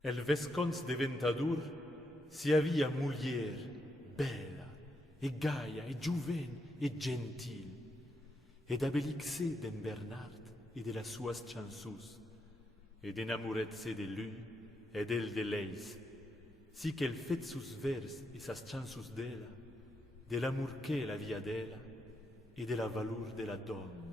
El vescons de Ventadour si havia mulier bella e gaia e giuven e gentil ed abelixé d'en Bernard e de las suas chansus ed enamoretse de lui ed el de leis si qu'el fet sus vers e sas chansus d'ella de l'amor qu'el havia d'ella e de la valor de la donna.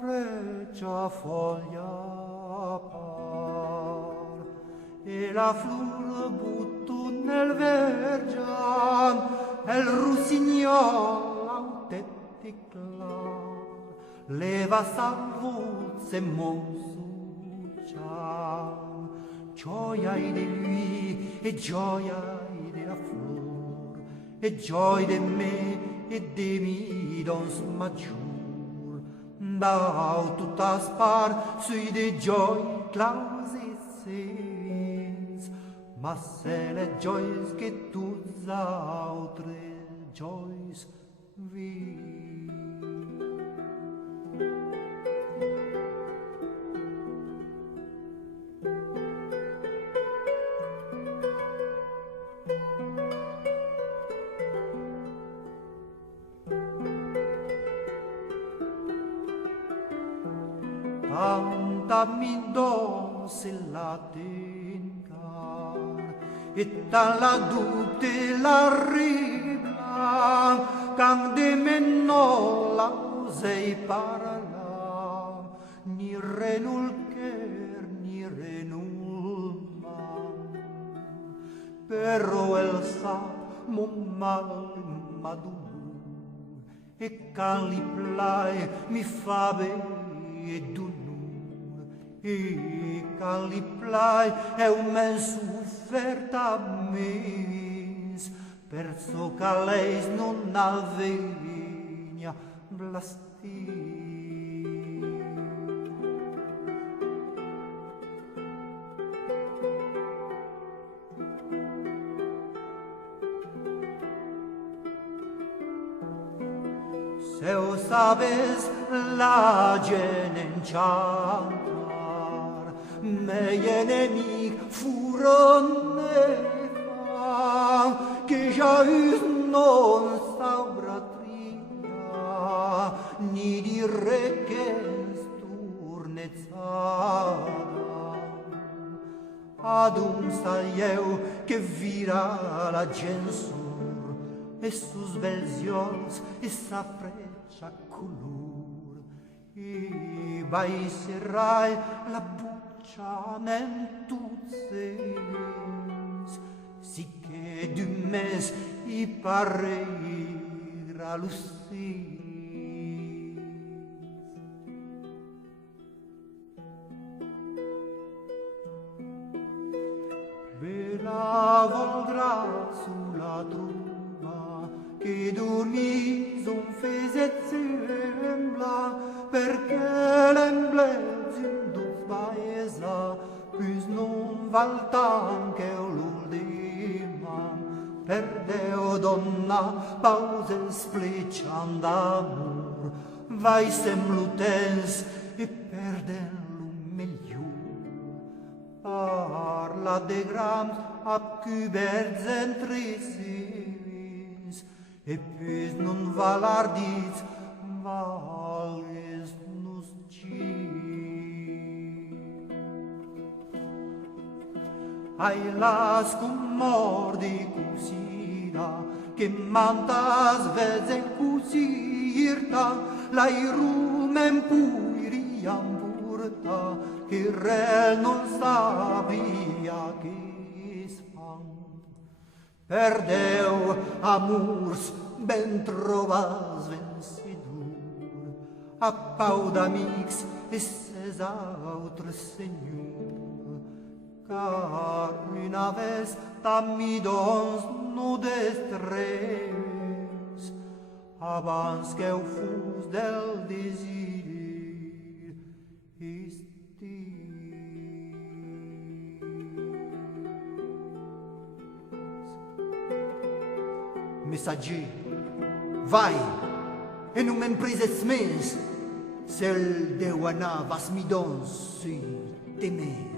Freccia foglia par e la flor butto nel vergian el rusignol autete clar leva salvuzze monsuccian gioia de lui e gioia de la flor e gioia de me e de mi dons maggior dau tutas par sui de joy clausesses mas se le joys che tuts autre joys vi. Tanta mi danse la tentar et tan la dute la ribla quand de menno la osei parla ni renul cher ni renul man però el sa mon mal madur e quand li plai mi fa e d'unur e quand li plai è un men sufferta mes perso ca leis non avegna blastir. Se o sabes la gene enchantar, mei enemic furon nefan, che già non saura tria, ni dire che sturnezzata. Adun sa eu che vira la gensur, e sus bels iols e sa freccia color e vai serrai la buccia men tutzes si che du mes i parera lucis. Bella volgrà sulla truva che dormi son feset sembla perché l'emblezi d'un paesa pus non val tan che l'ultima perdeo donna pause spliccian d'amor vai sem l'utens e perden lo meglio parla de grams ab cuberts entrissis e puis non valardis valges nus ci. Ai las cum mordi cusida che mantas veze cusirta lai rumen puiriam purta che re non sabia che sfam Per Déu, amors, ben trobats vencedor, a pau d'amics et ses autres senyors, car una vez t'amidons no destrés, abans que ho fus del desir estil. Messatger, vai, e non m'empreses més, s'el deu anar vas midons, si temés.